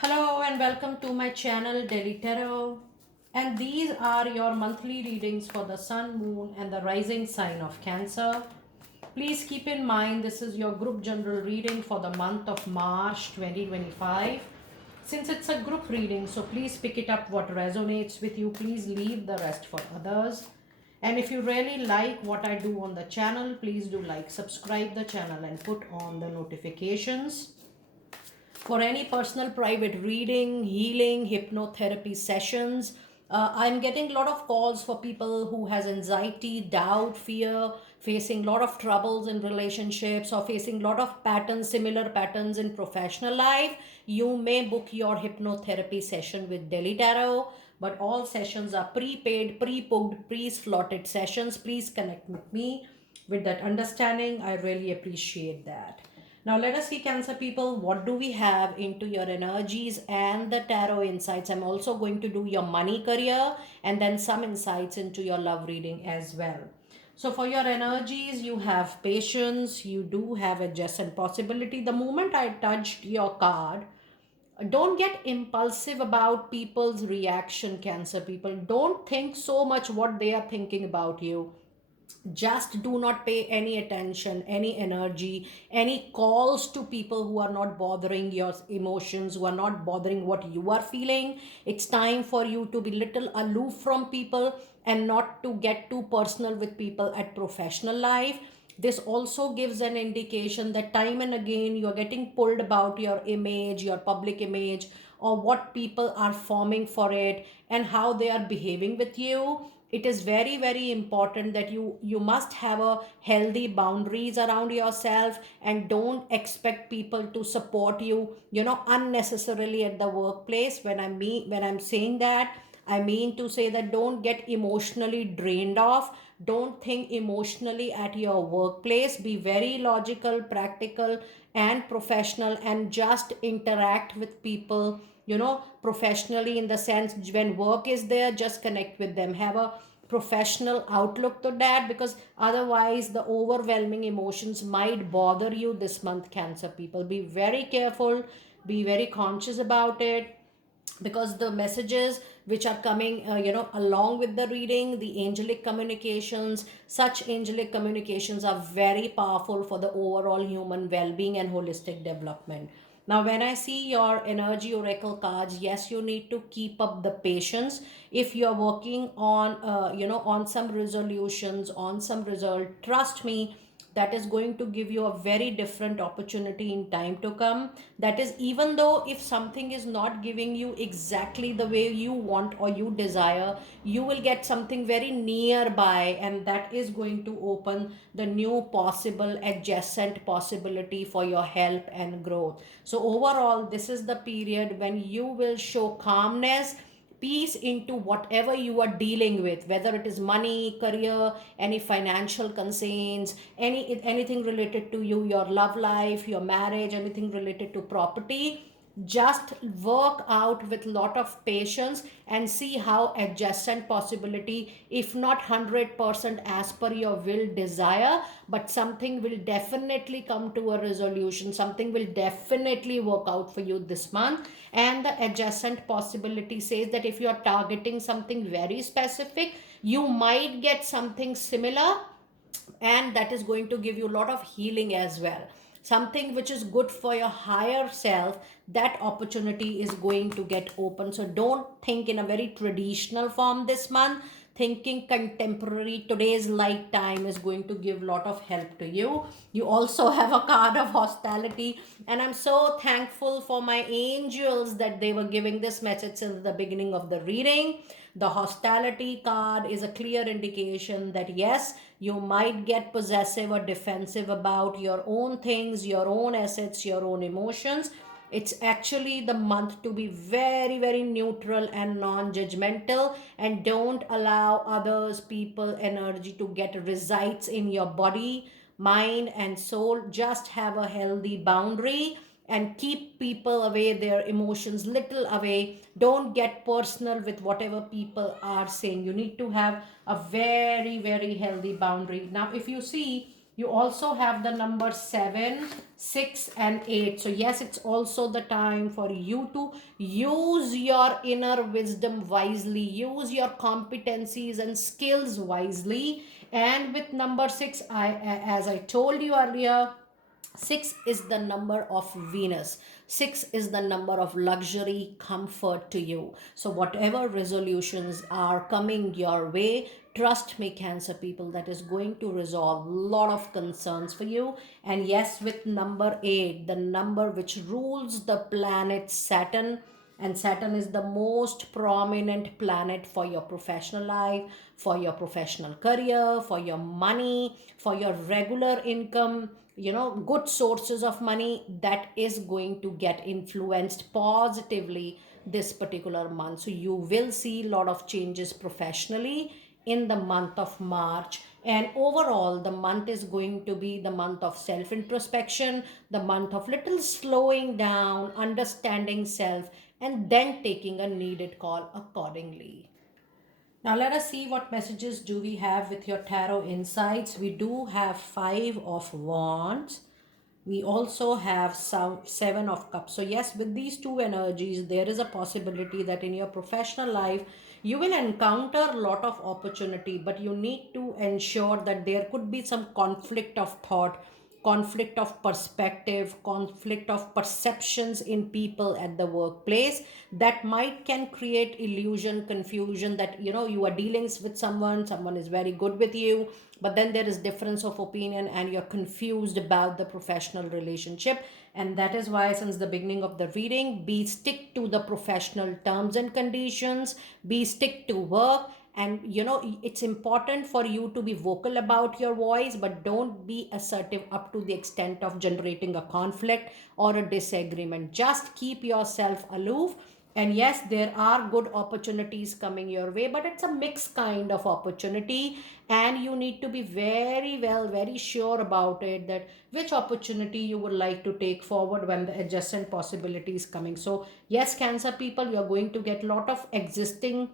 Hello and welcome to my channel Daily Tarot. And these are your monthly readings for the Sun, Moon, and the rising sign of Cancer. Please keep in mind this is your group general reading for the month of March 2025. Since it's a group reading, so please pick it up what resonates with you. Please leave the rest for others. And if you really like what I do on the channel, please do like, subscribe the channel, and put on the notifications. For any personal private reading, healing, hypnotherapy sessions, I'm getting a lot of calls for people who has anxiety, doubt, fear, facing a lot of troubles in relationships or facing a lot of patterns, similar patterns in professional life. You may book your hypnotherapy session with Delhi Tarot, but all sessions are prepaid, pre-booked, pre-slotted sessions. Please connect with me with that understanding. I really appreciate that. Now, let us see, Cancer people, what do we have into your energies and the tarot insights. I'm also going to do your money career and then some insights into your love reading as well. So, for your energies, you have patience, you do have adjacent possibility. The moment I touched your card, don't get impulsive about people's reaction, Cancer people. Don't think so much what they are thinking about you. Just do not pay any attention, any energy, any calls to people who are not bothering your emotions, who are not bothering what you are feeling. It's time for you to be little aloof from people and not to get too personal with people at professional life. This also gives an indication that time and again you are getting pulled about your image, your public image, or what people are forming for it and how they are behaving with you. It is very very important that you must have a healthy boundaries around yourself and don't expect people to support you unnecessarily at the workplace. When I'm saying that, I mean to say that don't get emotionally drained off. Don't think emotionally at your workplace. Be very logical, practical, and professional, and just interact with people professionally, in the sense when work is there, just connect with them. Have a professional outlook to that, because otherwise the overwhelming emotions might bother you this month, Cancer people. Be very careful, be very conscious about it, because the messages which are coming along with the reading, the angelic communications, such angelic communications are very powerful for the overall human well-being and holistic development. Now when I see your energy oracle cards, yes, you need to keep up the patience. If you are working on on some resolutions, on some result, trust me, that is going to give you a very different opportunity in time to come. That is, even though if something is not giving you exactly the way you want or you desire, you will get something very nearby, and that is going to open the new possible adjacent possibility for your help and growth. So overall, this is the period when you will show calmness, peace into whatever you are dealing with, whether it is money, career, any financial concerns, anything related to your love life, your marriage, anything related to property. Just work out with lot of patience and see how adjacent possibility, if not 100% as per your will desire, but something will definitely come to a resolution, something will definitely work out for you this month. And the adjacent possibility says that if you are targeting something very specific, you might get something similar, and that is going to give you a lot of healing as well. Something which is good for your higher self, that opportunity is going to get open. So don't think in a very traditional form this month. Thinking contemporary, today's light time is going to give a lot of help to you. You also have a card of hostility, and I'm so thankful for my angels that they were giving this message since the beginning of the reading. The hostility card is a clear indication that yes, you might get possessive or defensive about your own things, your own assets, your own emotions. It's actually the month to be very very neutral and non-judgmental, and don't allow others people energy to get resides in your body, mind, and soul. Just have a healthy boundary and keep people away, their emotions little away. Don't get personal with whatever people are saying. You need to have a very very healthy boundary. Now if you see, You also have the number 7, 6, and 8. So, yes, it's also the time for you to use your inner wisdom wisely, use your competencies and skills wisely. And with number 6, as I told you earlier, 6 is the number of Venus. 6 is the number of luxury, comfort to you. So, whatever resolutions are coming your way, trust me, Cancer people, that is going to resolve a lot of concerns for you. And yes, with number 8, the number which rules the planet Saturn, and Saturn is the most prominent planet for your professional life, for your professional career, for your money, for your regular income, good sources of money, that is going to get influenced positively this particular month. So you will see a lot of changes professionally in the month of March. And overall, the month is going to be the month of self introspection, the month of little slowing down, understanding self, and then taking a needed call accordingly. Now let us see what messages do we have with your tarot insights. We do have 5 of wands. We also have some 7 of cups. So yes, with these two energies, there is a possibility that in your professional life, you will encounter a lot of opportunity, but you need to ensure that there could be some conflict of thought, conflict of perspective, conflict of perceptions in people at the workplace, that might can create illusion, confusion, that you are dealing with someone is very good with you, but then there is difference of opinion and you're confused about the professional relationship. And that is why, since the beginning of the reading, be stick to the professional terms and conditions, be stick to work. And it's important for you to be vocal about your voice, but don't be assertive up to the extent of generating a conflict or a disagreement. Just keep yourself aloof. And yes, there are good opportunities coming your way, but it's a mixed kind of opportunity, and you need to be very sure about it, that which opportunity you would like to take forward when the adjacent possibility is coming. So yes, Cancer people, you are going to get a lot of existing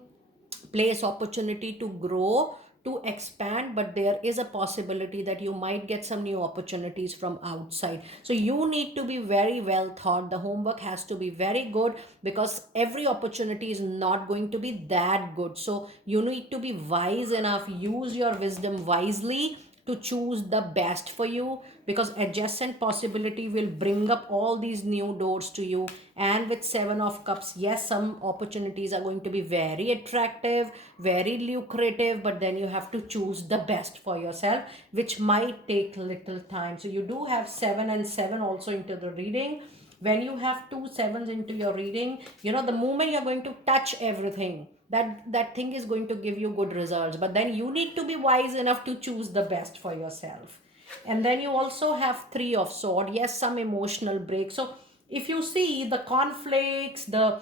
place opportunity to grow, to expand, but there is a possibility that you might get some new opportunities from outside. So you need to be very well thought. The homework has to be very good, because every opportunity is not going to be that good. So you need to be wise enough, use your wisdom wisely to choose the best for you, because adjacent possibility will bring up all these new doors to you. And with 7 of cups, yes, some opportunities are going to be very attractive, very lucrative, but then you have to choose the best for yourself, which might take little time. So you do have 7 and 7 also into the reading. When you have two sevens into your reading, the moment you're going to touch everything, that thing is going to give you good results, but then you need to be wise enough to choose the best for yourself. And then you also have 3 of sword. Yes, some emotional break. So if you see the conflicts, the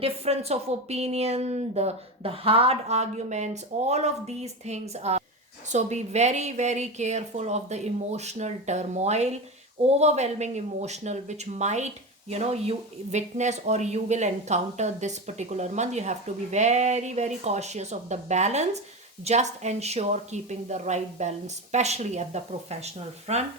difference of opinion, the hard arguments, all of these things are, so be very careful of the emotional turmoil, overwhelming emotional, which might you witness or you will encounter this particular month. You have to be very cautious of the balance. Just ensure keeping the right balance, especially at the professional front.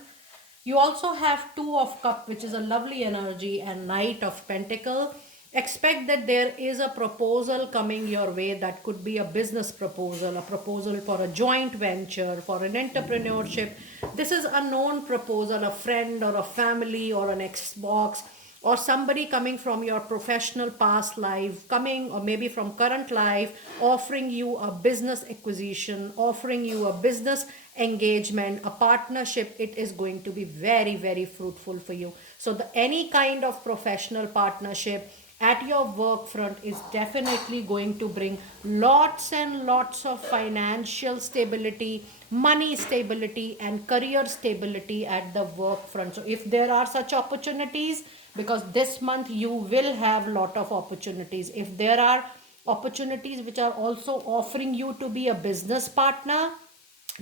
You also have 2 of cup, which is a lovely energy, and Knight of Pentacle. Expect that there is a proposal coming your way. That could be a business proposal, a proposal for a joint venture, for an entrepreneurship. This is a known proposal, a friend or a family or an Xbox, or somebody coming from your professional past life, coming, or maybe from current life, offering you a business acquisition, offering you a business engagement, a partnership. It is going to be very fruitful for you. So any kind of professional partnership at your work front is definitely going to bring lots and lots of financial stability, money stability, and career stability at the work front. So if there are such opportunities, because this month you will have lot of opportunities, if there are opportunities which are also offering you to be a business partner,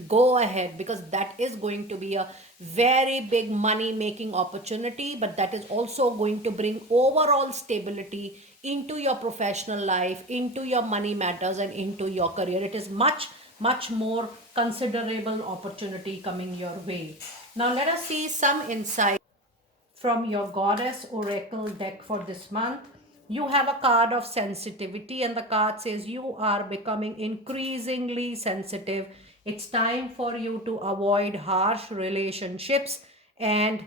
go ahead, because that is going to be a very big money making opportunity, but that is also going to bring overall stability into your professional life, into your money matters, and into your career. It is much much more considerable opportunity coming your way. Now let us see some insight from your goddess oracle deck for this month. You have a card of sensitivity, and the card says you are becoming increasingly sensitive. It's time for you to avoid harsh relationships and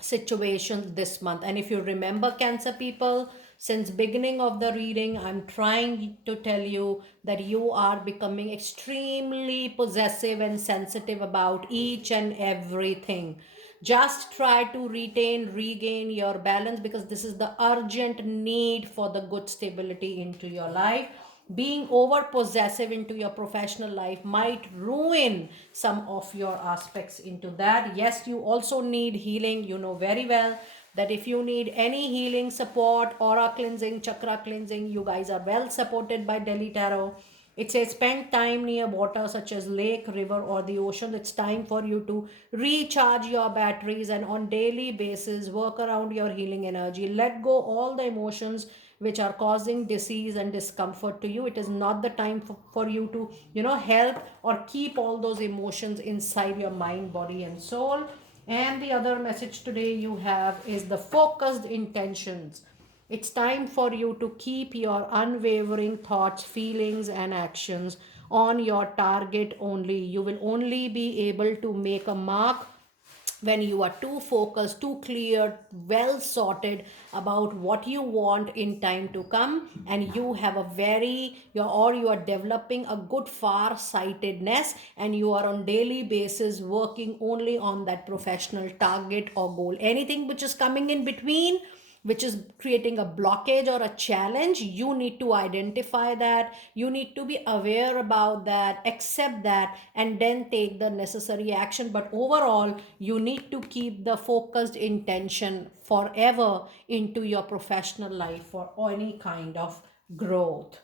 situations this month. And if you remember, Cancer people, since beginning of the reading, I'm trying to tell you that you are becoming extremely possessive and sensitive about each and everything. Just try to regain your balance, because this is the urgent need for the good stability into your life. Being over possessive into your professional life might ruin some of your aspects into that. Yes, you also need healing. You know very well that if you need any healing support, aura cleansing, chakra cleansing, you guys are well supported by Delhi Tarot. It says spend time near water such as lake, river, or the ocean. It's time for you to recharge your batteries and on daily basis work around your healing energy. Let go all the emotions which are causing disease and discomfort to you. It is not the time for you to, help or keep all those emotions inside your mind, body, and soul. And the other message today you have is the focused intentions. It's time for you to keep your unwavering thoughts, feelings, and actions on your target only. You will only be able to make a mark when you are too focused, too clear, well sorted about what you want in time to come, and you have a you are developing a good far sightedness, and you are on daily basis working only on that professional target or goal. Anything which is coming in between, which is creating a blockage or a challenge, you need to identify that, you need to be aware about that, accept that, and then take the necessary action. But overall, you need to keep the focused intention forever into your professional life for any kind of growth.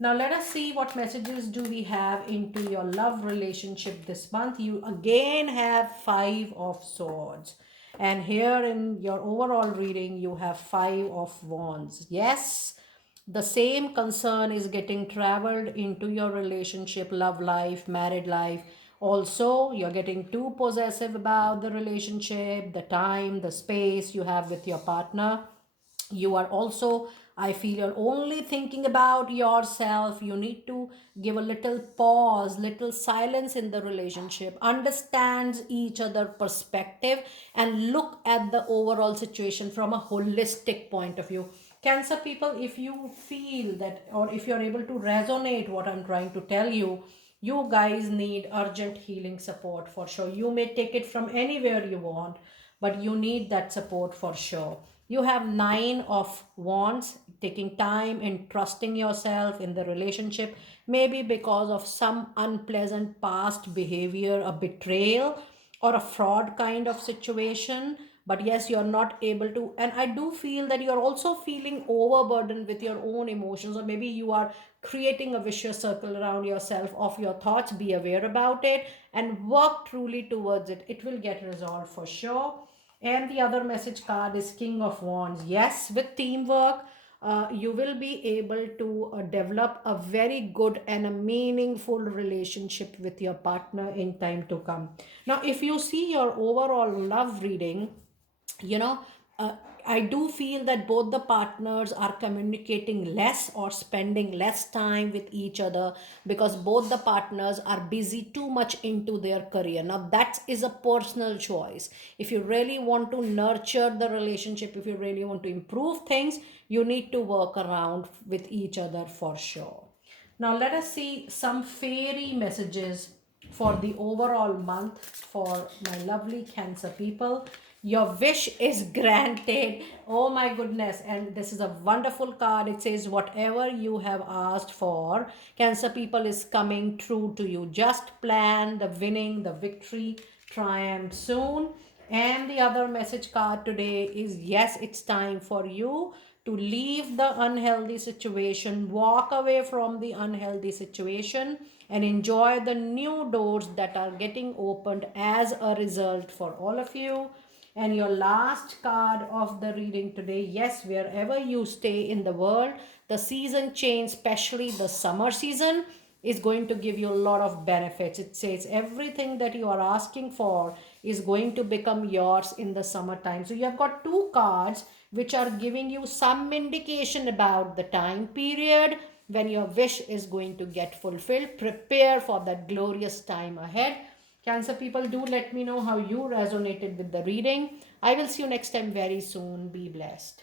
Now let us see what messages do we have into your love relationship this month. You again have 5 of swords, and here in your overall reading you have 5 of wands. Yes, the same concern is getting traveled into your relationship, love life, married life. Also, you're getting too possessive about the relationship, the time, the space you have with your partner. You are also, I feel, you're only thinking about yourself. You need to give a little pause, little silence in the relationship, understand each other perspective, and look at the overall situation from a holistic point of view. Cancer people, if you feel that, or if you're able to resonate what I'm trying to tell you, you guys need urgent healing support for sure. You may take it from anywhere you want, but you need that support for sure. You have 9 of wands, taking time in trusting yourself in the relationship, maybe because of some unpleasant past behavior, a betrayal, or a fraud kind of situation. But yes, you're not able to, and I do feel that you're also feeling overburdened with your own emotions, or maybe you are creating a vicious circle around yourself of your thoughts. Be aware about it and work truly towards it. It will get resolved for sure. And the other message card is King of Wands. Yes, with teamwork, you will be able to develop a very good and a meaningful relationship with your partner in time to come. Now, if you see your overall love reading, you know uh, I do feel that both the partners are communicating less or spending less time with each other, because both the partners are busy too much into their career. Now that is a personal choice. If you really want to nurture the relationship, if you really want to improve things, you need to work around with each other for sure. Now let us see some fairy messages for the overall month for my lovely Cancer people. Your wish is granted. Oh my goodness. And this is a wonderful card. It says whatever you have asked for, Cancer people, is coming true to you. Just plan the winning, the victory, triumph soon. And the other message card today is yes, it's time for you to leave the unhealthy situation, walk away from the unhealthy situation, and enjoy the new doors that are getting opened as a result for all of you. And your last card of the reading today, yes, wherever you stay in the world, the season change, especially the summer season, is going to give you a lot of benefits. It says everything that you are asking for is going to become yours in the summertime. So you have got two cards which are giving you some indication about the time period when your wish is going to get fulfilled. Prepare for that glorious time ahead. Cancer people, do let me know how you resonated with the reading. I will see you next time very soon. Be blessed.